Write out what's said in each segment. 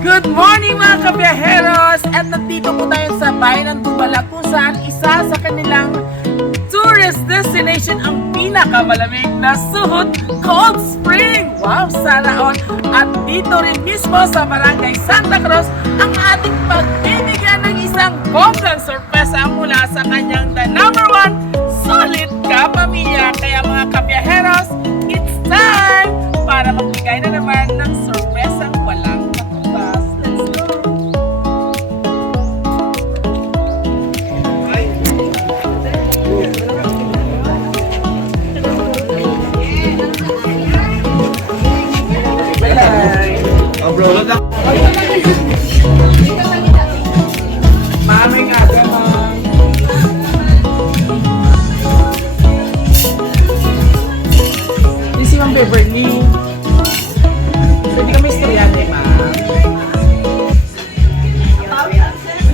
Good morning mga kabiyaheros! At nandito po tayo sa bayan ng Dubalak kung saan isa sa kanilang tourist destination ang pinakamalamig na suhot, Cold Spring! Wow! Sana all! At dito rin mismo sa Barangay Santa Cruz ang ating pagbibigyan ng isang bonggang sorpresa mula sa kanyang the number one solid kapamilya. Kaya mga kabiyaheros, it's time para magbigay na naman ng sorpresang walang katumbas. Let's go! Oh bro, look up. Mamay nga ka, ma'am. This is Ma'am Beverly. Pwede kami istoryante, ma'am.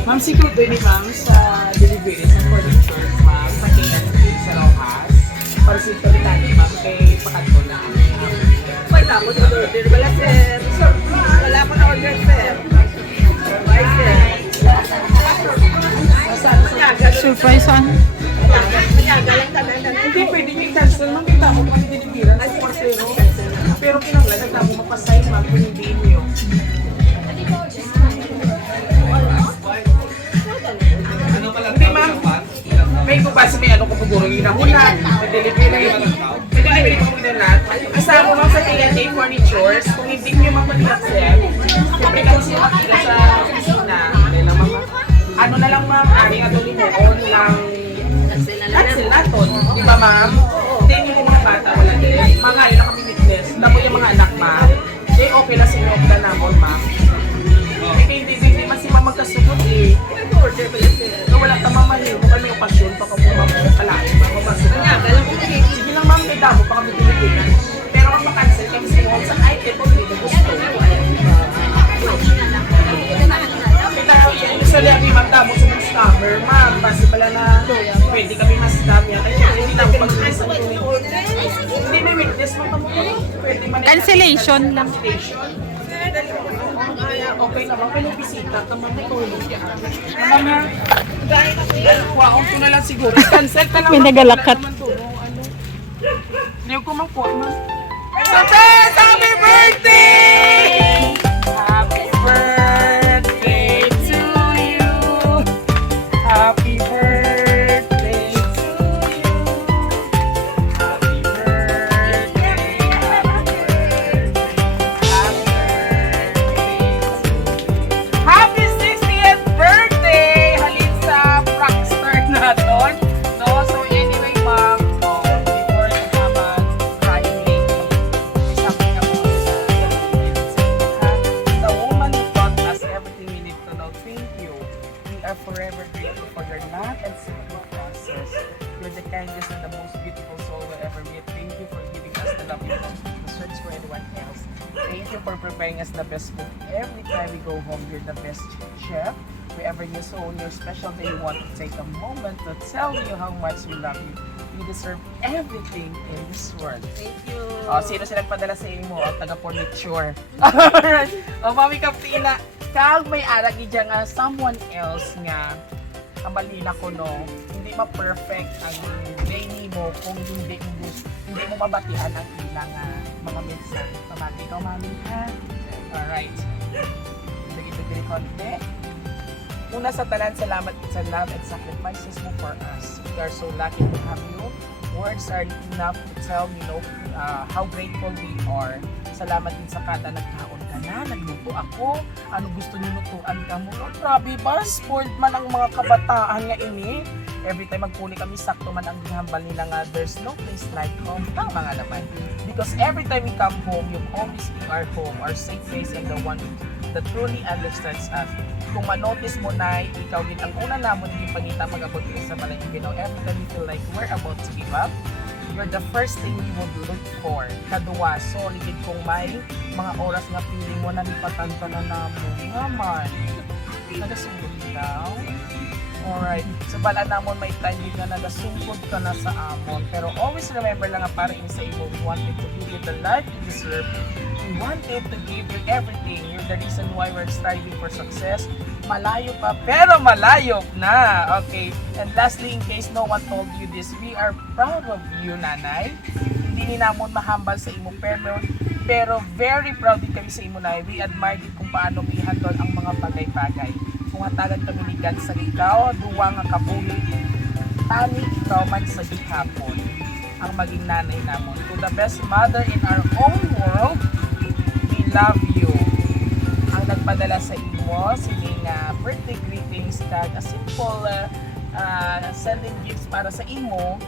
Ma'am, si Kuto ni ma'am sa delivery sa furniture, ma'am. Pakita sa Rojas. Para sa istoryante, ma'am, kay Pakanto na. Wala po na order. Wala sir. Wala po na order sir. Bye sir. Surprise on. Manyaga lang tanan. Hindi, pwede nyo i-cancel. Ma'am, kita mo kung deliveran sa Portero. Pero kinanglan, nagtamo magpasign, ma'am, kung hindi nyo. Hindi, ma'am. May bubasa may ano ko paguro yung nahunan. May delivery. May delivery ko muna lahat. Kasama ma'am sa TNA Furnitures. Kung hindi nyo mapalihat sir, siyempre kami siya makita sa opisina. Ano na lang ma'am, aring ato limoon lang cancel natin. Di ba ma'am? Hindi nyo yung mga bata, wala din. Mga ngayon na kami witness. Labo yung mga anak ma'am. Eh, okay na sa inyo na namon ma'am. Hindi man si ma'am magkasugot eh. Order pala sir. So, wala ka mamahil. Kung may okasyon, baka po ma'am kalain. Manyaga lang po kayo. Sige lang ma'am, may damo pa kami pinipilan. Pero kung makancel kami sa inyo, sa item o hindi na gusto. Usually, ang imang damo sa mga scammer, ma'am. Kasi pala na pwede kami mas-scam yan. Kaya hindi na ako mag-press ang hindi may witness mo pa mo. Pwede man Cancellation lang. Cancellation. Okay naman, kaya bisita ka man, may tulog yan. Mama, kuwaon ko na lang siguro. Cancel ka lang. May nagalakat. Hindi ko makuha, ma'am. Success! Happy birthday! Happy birthday to you. Happy birthday to you. Happy birthday. Happy 60th birthday! Halin sa Rockstar natin. No, so anyway, ma'am, before the naman crying lady, may something ako the woman who taught us everything we need to know. Thank you. We are forever grateful for your love and simple process. You're the kindest and the most beautiful soul we'll ever meet. Thank you for giving us the love we don't need to search for anyone else. Thank you for preparing us the best food. Every time we go home, you're the best chef. Wherever you so on your special day, you want to take a moment to tell you how much we love you. You deserve everything in this world. Thank you. Oh, sino sila nagpadala sa imo? Oh, taga-furniture. Alright. Oh, Mami Kaptina, kag may arag dyan nga someone else nga kamalina ko no, hindi ma-perfect ang day mo kung hindi mo mabatihan ang ilang mga mensahe. Pamati ikaw, Mami, ha? Alright. Dagi-dagi konti. Una sa tanan, salamat sa love and sacrifices mo for us. We are so lucky to have you. Words are enough to tell, how grateful we are. Salamat din sa kada nagkaon ka na, nagluto ako. Ano gusto niyo lutuan ka mo? Oh, grabe ba? Spoiled man ang mga kabataan nga ini. Every time magpuli kami, sakto man ang gihambal nila nga, there's no place like home. Tama nga naman. Because every time we come home, you always be our home, our safe place, and the one that truly understands us. Kung manotice mo na, ikaw din ang una namon yung pangita pag-abot ko sa balay. You know, every time you feel like we're about to give up, you're the first thing we would look for. Kaduwa, sorry din kung may mga oras nga feeling mo na lipatan ka na namo. Nga man. Nagasugod daw. Alright. So bala namon may time din nga nagasugod ka na sa amon. Pero always remember lang nga para ini sa imo, we wanted to give you the life you deserve. We wanted to give you everything. You're the reason why we're striving for success. Malayo pa, pero malayo na. Okay. And lastly, in case no one told you this, we are proud of you, nanay. Hindi ni namon mahambal sa imo pero very proud din kami sa imo, nay. We admire din kung paano i-handle ang mga bagay-bagay. Kung hatagan kami ni God sa ikaw, duwa nga kabuhi, tani ikaw man sa gihapon ang maging nanay namon. To the best mother in our own world, we love you. Ang nagpadala sa imo, sining birthday greetings tag a simple sending gifts para sa imo.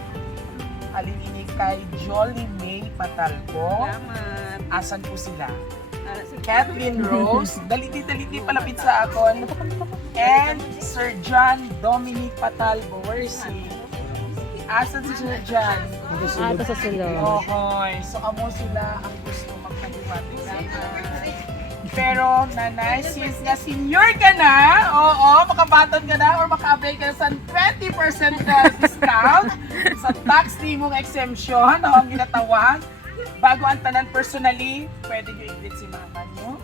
Halin ini kay Jolly May Patalbo. Salamat. Asan po sila? Kathleen Rose, daliti palapit sa akon. And Sir John Dominic Patalbo. Where is he? Asan si Sir John? Ito sa sulod. Okay. So, amo sila ang gusto magpaliwati sa pero, nanay, since nga senior ka na, makabaton ka na or maka-apply ka na sa 20% discount sa tax ni mong exemption, ang ginatawag. Bago ang tanan personally, pwede nyo i-greet si mama nyo.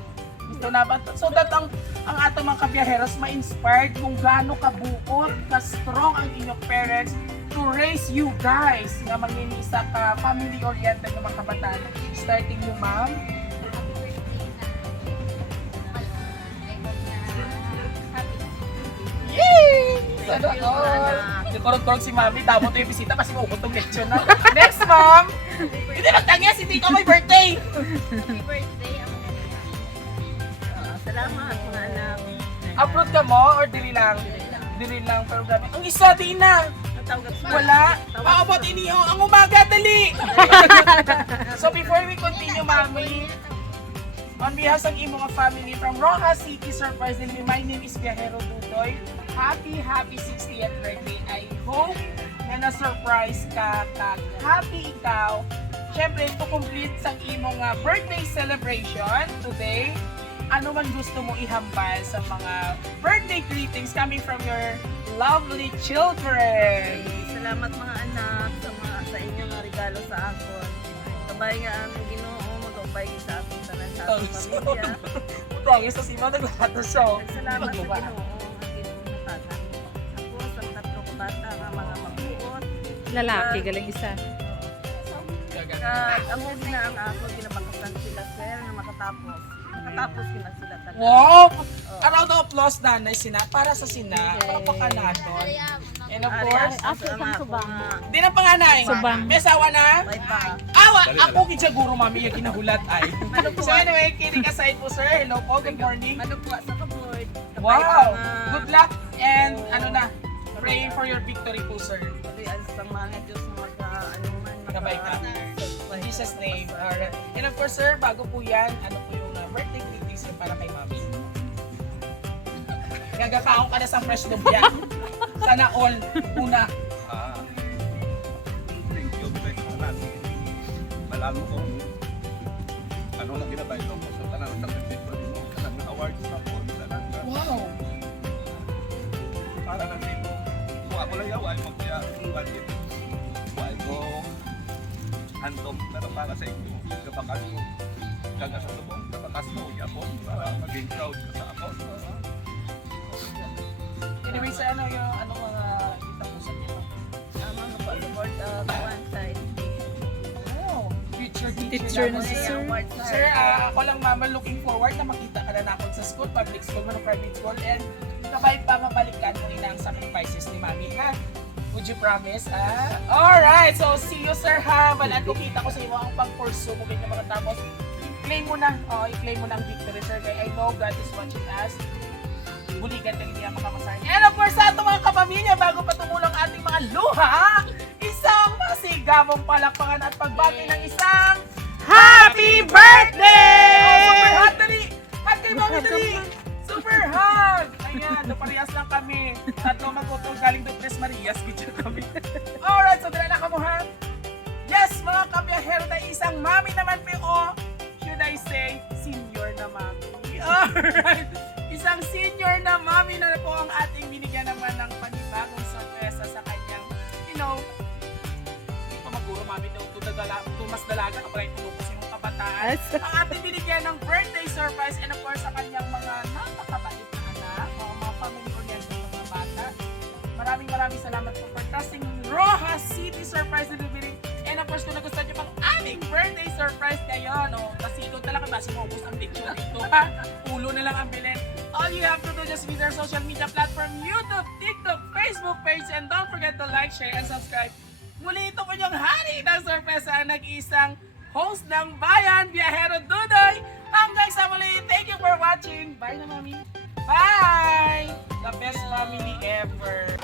Gusto na ba? So that ang ato mga kabiyaheros ma-inspired kung gaano kabuot, ka-strong ang inyong parents to raise you guys nga manginisa ka, family-oriented ng mga kabataan. Starting yung ma'am. Yay! Sana all! Korog-korog si mami, tamo to yung bisita kasi maukot tong lecture na. Next, ma'am! Hindi magtangya si Tito, may birthday! Salamat mga anak. Upload ka mo or dili lang? Dili lang, pero grabe. Ang isa, di na! Wala. Paabot iniho ang umaga, dali! So before we continue, mami, on behalf ng imong family from Rojas City Surprise Delivery, my name is Viajero Dudoy. Happy 60th birthday. I hope na na-surprise ka kag happy ikaw. Siyempre, to complete sa imong birthday celebration today, ano man gusto mo ihambal sa mga birthday greetings coming from your lovely children. Salamat mga anak sa inyong regalo sa akon. Kabay nga ang Ginoo magabay sa akong tanan sa akong pamilya. Promise sa sima naglahat na siya. Salamat sa Ginoo ang ginatagan. Ako sa tatlo ko bata nga mga magbuot. Lalaki, galing isa. Ang huli na ang ako ginabakasan sila sir na makatapos. Nakatapos sila talaga. Wow! A round of applause, nanay, sina, para sa sina. Papakan natin. And of course, di na panganay. Subang. May asawa na? Bye pa. Awa! Ako kitsiguro, mami, yung kinahulat ay. So anyway, kidding aside po, sir. Hello po, good morning. Manugwa sa kaboard. Wow! Good luck and praying for your victory po, sir. Pagkayaan sa mga Diyos na Gabay ka. In Jesus' name. Alright. And of course, sir, bago po yan, ano po yung birthday greetings para kay mami? Gagakaon ka na sa fresh lumpia. Sana all. Una. Thank you, Brek. Malalo ko ano na ginabay ko sa tanan sa festival mo, tanan na awards sa po, tanan na. Wow! Para lang dito. Kung ako lang yaw ay magkaya budget. Why ko handom pero para sa inyo. Kabakas mo. Kaga sa lubong, kabakas mo, yapon, para maging proud ka sa ako. Anyway, sir, ano mga kita po sa inyo? mga pa-board one side. Oh, future Teacher na si sir. Sir, ako lang mama looking forward na makita ka na nakon sa school, public school, man o private school, and kabay pa mabalikan mo ina ang sacrifices ni mami, ha? Would you promise, ha? Alright, so see you, sir, ha? Balaan ko kita ko sa iyo ang pag-pursue mo ganyan mga tapos. I-claim mo na, i-claim mo na ang victory, sir, kaya I know God is watching us. Buligan ka niya makamasahin. And of course, sa ating mga kapamilya, bago pa tumulang ating mga luha, isang masigabong palakpakan at pagbati ng isang Happy Birthday! Super hug, dali! Hug kay mami, dali! Super hug! Ayan, naparehas lang kami. Tatlo magkutong galing doon Tres Marias, gitya kami. Alright, so dala na kamuhan. Yes, mga kabiyahero na isang mami naman po, should I say, senior na mami. Alright. Isang senior na mami na po ang ating binigyan naman ng panibagong sorpresa sa kanyang, you know, hindi pa maguro mami daw, tumas dalaga ka pala itulupos yung kabataan. Ang ating binigyan ng birthday surprise and of course sa kanyang mga napakabait na anak, mga family oriented ng mga bata. Maraming salamat po for trusting Rojas City Surprise Delivery. And of course, kung nagustuhan nyo pang aming birthday surprise ngayon, kasikot na lang kayo, basi mo ubus ang picture dito ha. Ulo na lang ang bilhin. All you have to do just visit our social media platform, YouTube, TikTok, Facebook page, and don't forget to like, share, and subscribe. Muli ito po yung hari ng sorpresa ang nag-iisang host ng bayan, Viajero Dudoy. Hanggang sa muli, thank you for watching. Bye na, Mami. Bye! The best family ever.